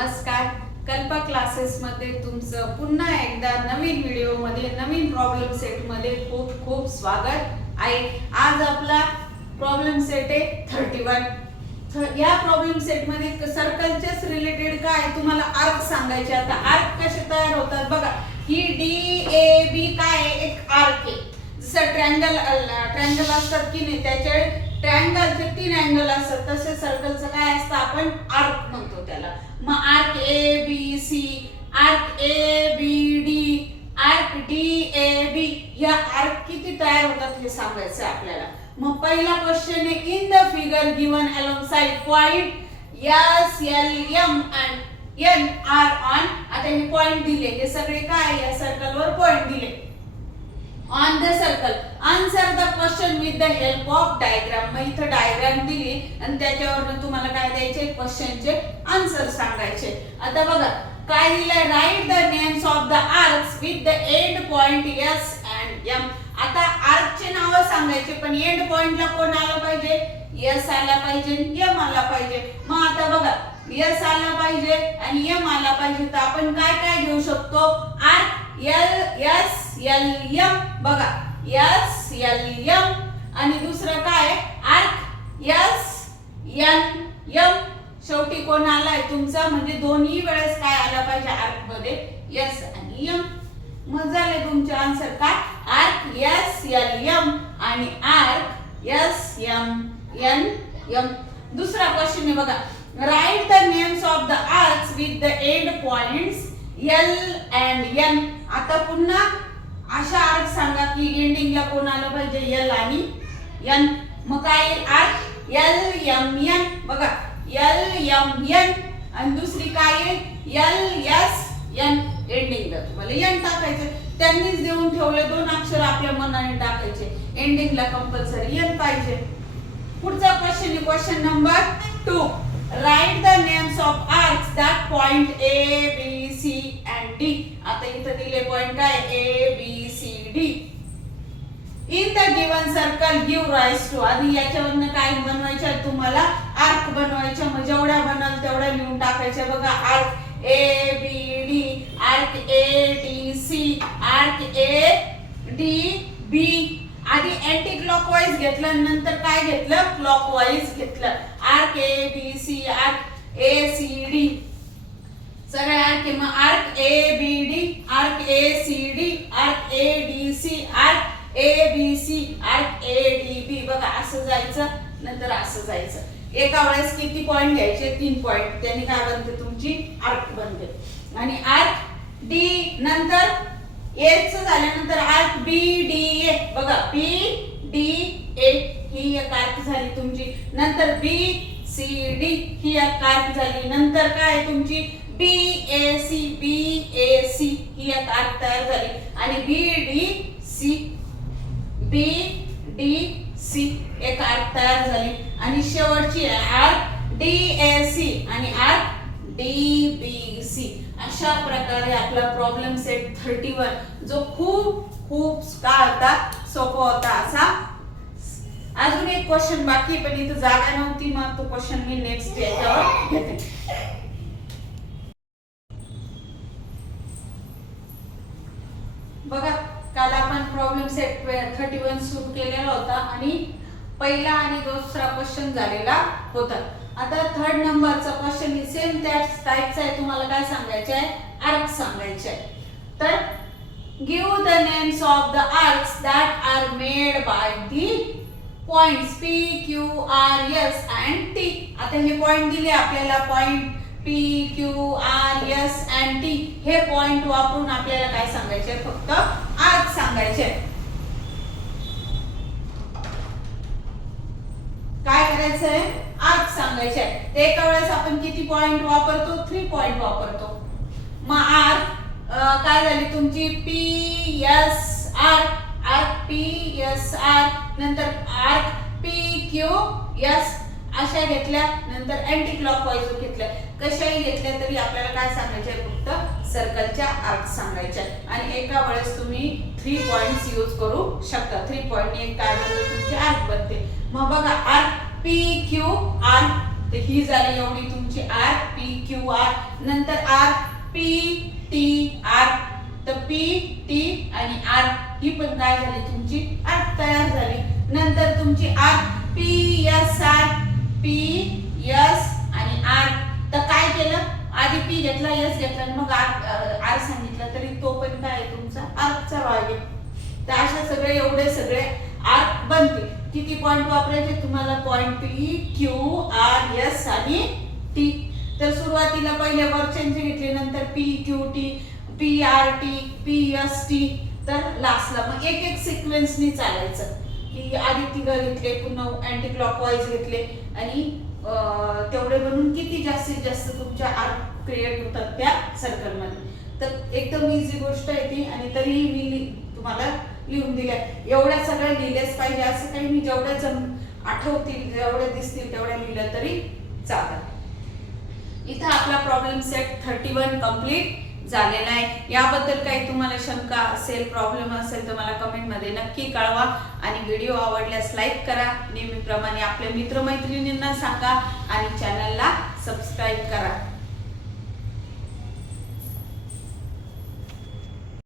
नमस्कार. कल्पा क्लासेस मध्ये तुमचं पुन्हा एकदा नवीन व्हिडिओ मध्ये नवीन प्रॉब्लेम सेट मध्ये खूप खूप स्वागत आहे. आज आपला प्रॉब्लेम सेट आहे 31. या प्रॉब्लेम सेट मध्ये सर्कलच्याच रिलेटेड काय तुम्हाला आर्क सांगायचे. आता आर्क कसे तयार होतात बघा. ही DAB काय आहे, एक आर्क आहे. जसं ट्रायंगल असतात की नाही, त्याचे ट्रायंगलचे 3 अँगल असतात, तसे सर्कलचं काय असतं आपण आर्क म्हणतो त्याला. मग arc ABC, arc ABD, arc DAB या आर्क किती तयार होतात हे सांगायचं आपल्याला. मग पहिला क्वेश्चन आहे, in the figure given alongside point S, L, M and N are on. आता हे पॉइंट दिले, हे सगळे काय या सर्कलवर पॉइंट दिले. On the circle, answer the question with the help of diagram. मग इथं डायग्राम दिली आणि त्याच्यावरून तुम्हाला काय द्यायचे, क्वेश्चनचे आन्सर सांगायचे. आता बघा काय दिलंय, write the names of the arcs with the end point S and M. आता आर्कचे नाव सांगायचे, पण एंड पॉइंटला कोण आला पाहिजे, S आला पाहिजे, M आला पाहिजे. मग आता बघा S आला पाहिजे आणि M आला पाहिजे, तर आपण काय काय घेऊ शकतो, आर्क S L M. बघा S L M आणि दुसरं काय आर्क S N M. शेवटी कोण आलाय तुमचा, म्हणजे दोन्ही वेळेस काय आला पाहिजे आर्क मध्ये S आणि M. मग झाले तुमचे आन्सर काय, आर्क S L M आणि arc S M N M. दुसरा क्वेश्चन आहे बघा, write the names of the arcs with the end points L and N. आता पुन्हा अशा आर्क सांगा की एंडिंगला कोण आलं पाहिजे, L आणि N. मग काय येईल, आर्क L M N. बघा L M N आणि दुसरी काय येईल, L S N. एंडिंगला तुम्हाला N टाकायचं, त्यांनीच देऊन ठेवले, 2 अक्षर आपल्या मनाने टाकायचे. एंडिंगला कंपल्सरी N पाहिजे. पुढचा क्वेश्चन आहे question number 2. Right the names of arcs that point A B C and D. आता इथे दिले पॉइंट काय A B C D. In the given circle give rise to. आधी याच्यावरनं काय बनवायचे तुम्हाला, आर्क बनवायचे. मग जेवढ्या बनाल तेवढ्या लिहून टाकायचे. बघा arc A B D, arc A D C, arc A D B. आधी अँटी क्लॉकवाईज घेतलं, नंतर काय घेतलं, क्लॉकवाईज घेतलं. Arc A B C, arc A C D, सगळे आर्क. मग arc A B D, arc A C D, arc A D C, arc A B C, arc A D B. बघा असं जायचं, नंतर असं जायचं. एका वेळेस किती पॉइंट घ्यायचे, 3 पॉइंट. त्याने काय बनते, तुमची आर्क बनते. आणि आर्क D नंतर A च झाल्यानंतर आर्क B D A. बघा B D A ही एक आर्क झाली तुमची. नंतर B C D ही एक आर्क झाली. नंतर काय तुमची B A C B A C ही एक आर्क तयार झाली. आणि B D C B D C एक आर्क तयार झाली. आणि शेवटची आर्क D A C आणि आर्क D B C. अशा प्रकारे आपला प्रॉब्लेम सेट 31 जो खूप काय होता, सोपा होता असा. अजून एक क्वेश्चन बाकी, पण इथं जागा नव्हती, मग तो क्वेश्चन मी नेक्स्ट याच्यावर घेते. बघा काल आपण प्रॉब्लेम सेट 31 सुरू केलेला होता आणि पहिला आणि दुसरा क्वेश्चन झालेला होता. आता 3rd नंबरचा क्वेश्चन सेम त्याच टाइपचा आहे. तुम्हाला काय सांगायचे आहे, आर्क सांगायचे आहे. तर give the names of the arcs that are made by the points P Q R S and T. आता हे पॉइंट दिले आपल्याला, point P Q R S and T. हे पॉइंट वापरून आपल्याला काय सांगायचे, फक्त आर्क सांगायचे. काय करायचं आहे, आर्क सांगायचे आहे. ते एका वेळेस आपण किती पॉइंट वापरतो, 3 पॉइंट वापरतो. मग आर्क काय झाली तुमची P S R, arc P S R, नंतर आर्क P Q S अशा घेतल्या. नंतर अँटी क्लॉकवाईज घेतल्या. कशाही घेतल्या तरी आपल्याला काय सांगायचे, फक्त सर्कलच्या आर्क सांगायचे. आणि एका वेळेस तुम्ही 3 पॉइंट्स यूज करू शकता. 3 पॉइंट एक काय बनते, तुमची आर्क बनते. मग बघा आर्क P Q R तर ही झाली एवढी तुमची आर पी क्यू आर. नंतर आर पी टी आर, तर पी टी आणि आर ही पण काय झाली तुमची आर तयार झाली. नंतर तुमची arc P S R, P S आणि आर. तर काय केलं, आधी पी घेतला, एस घेतला आणि मग आर सांगितलं, तरी तो पण काय तुमचा आर्कचा भाग आहे. तर अशा सगळे एवढे सगळे आर्क बनते. किती पॉइंट वापरायचे तुम्हाला, point P Q R S आणि टी. तर सुरुवातीला पहिले वरच्यांचे घेतले, नंतर P Q T, P R T, P S T, तर लास्टला मग एक एक सिक्वेन्सनी चालायचं की आधी तिघं घेतले, पुन्हा अँटी क्लॉकवाईज घेतले आणि तेवढे बनून किती जास्तीत जास्त तुमच्या आर्क क्रिएट होतात त्या सर्कलमध्ये. तर एकदम इझी गोष्ट आहे ती आणि तरीही मी तुम्हाला लिहून दिल्या. एवढ्या सगळ्या लिहिलेच पाहिजे असं काही मी जेवढ्या आठवतील जेवढ्या दिसतील तेवढ्या लिहिलं तरी चालेल. इथं आपला प्रॉब्लेम सेट 31 कंप्लीट झालेला आहे. याबद्दल काही तुम्हाला शंका असेल, प्रॉब्लेम असेल तर मला कमेंटमध्ये नक्की कळवा आणि व्हिडिओ आवडल्यास लाईक करा. नेहमीप्रमाणे आपल्या मित्रमैत्रिणींना सांगा आणि चॅनलला सबस्क्राईब